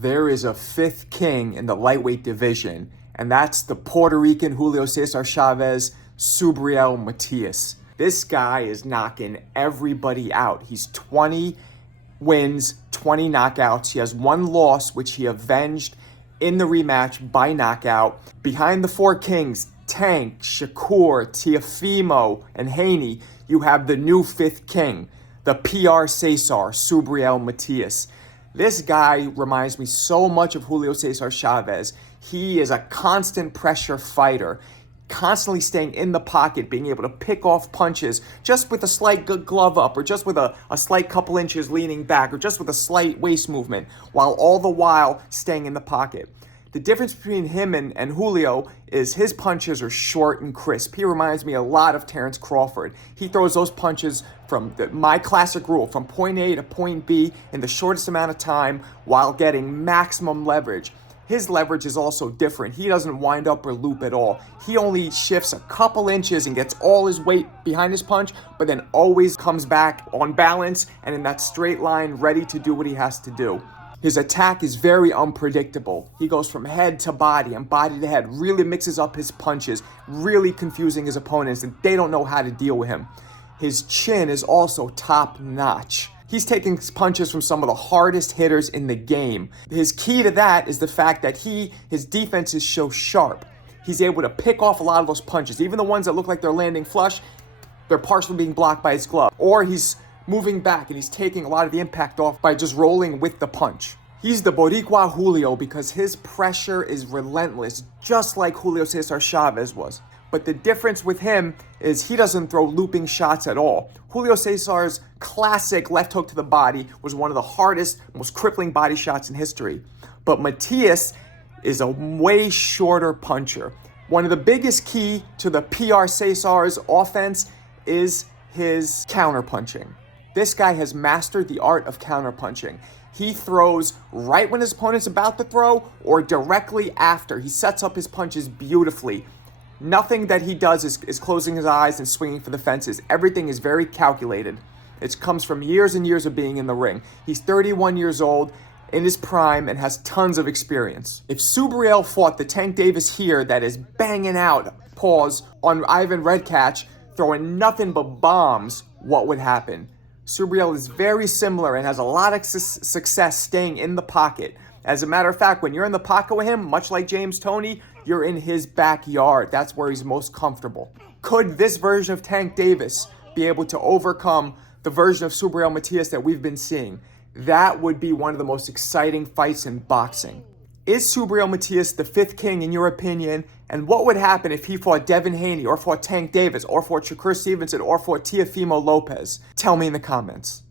There is a fifth king in the lightweight division, and that's the Puerto Rican Julio Cesar Chavez, Subriel Matias. This guy is knocking everybody out. He's 20 wins, 20 knockouts. He has one loss, which he avenged in the rematch by knockout. Behind the four kings, Tank, Shakur, Teofimo, and Haney, you have the new fifth king, the PR Cesar, Subriel Matias. This guy reminds me so much of Julio Cesar Chavez. He is a constant pressure fighter, constantly staying in the pocket, being able to pick off punches just with a slight glove up, or just with a slight couple inches leaning back, or just with a slight waist movement, while all the while staying in the pocket. The difference between him and Julio is his punches are short and crisp. He reminds me a lot of Terrence Crawford. He throws those punches from my classic rule, from point A to point B in the shortest amount of time while getting maximum leverage. His leverage is also different. He doesn't wind up or loop at all. He only shifts a couple inches and gets all his weight behind his punch, but then always comes back on balance and in that straight line, ready to do what he has to do. His attack is very unpredictable. He goes from head to body and body to head, really mixes up his punches, really confusing his opponents, and they don't know how to deal with him. His chin is also top notch. He's taking punches from some of the hardest hitters in the game. His key to that is the fact that his defense is so sharp. He's able to pick off a lot of those punches. Even the ones that look like they're landing flush, they're partially being blocked by his glove. Or he's moving back and he's taking a lot of the impact off by just rolling with the punch. He's the Boricua Julio because his pressure is relentless, just like Julio Cesar Chavez was. But the difference with him is he doesn't throw looping shots at all. Julio Cesar's classic left hook to the body was one of the hardest, most crippling body shots in history. But Matias is a way shorter puncher. One of the biggest key to the PR Cesar's offense is his counterpunching. This guy has mastered the art of counterpunching. He throws right when his opponent's about to throw or directly after. He sets up his punches beautifully. Nothing that he does is closing his eyes and swinging for the fences. Everything is very calculated. It comes from years and years of being in the ring. He's 31 years old, in his prime, and has tons of experience. If Subriel fought the Tank Davis here that is banging out, on Ivan Redkach, throwing nothing but bombs, what would happen? Subriel is very similar and has a lot of success staying in the pocket. As a matter of fact, when you're in the pocket with him, much like James Toney, you're in his backyard. That's where he's most comfortable. Could this version of Tank Davis be able to overcome the version of Subriel Matias that we've been seeing? That would be one of the most exciting fights in boxing. Is Subriel Matias the fifth king in your opinion? And what would happen if he fought Devin Haney, or fought Tank Davis, or fought Shakur Stevenson, or fought Teofimo Lopez? Tell me in the comments.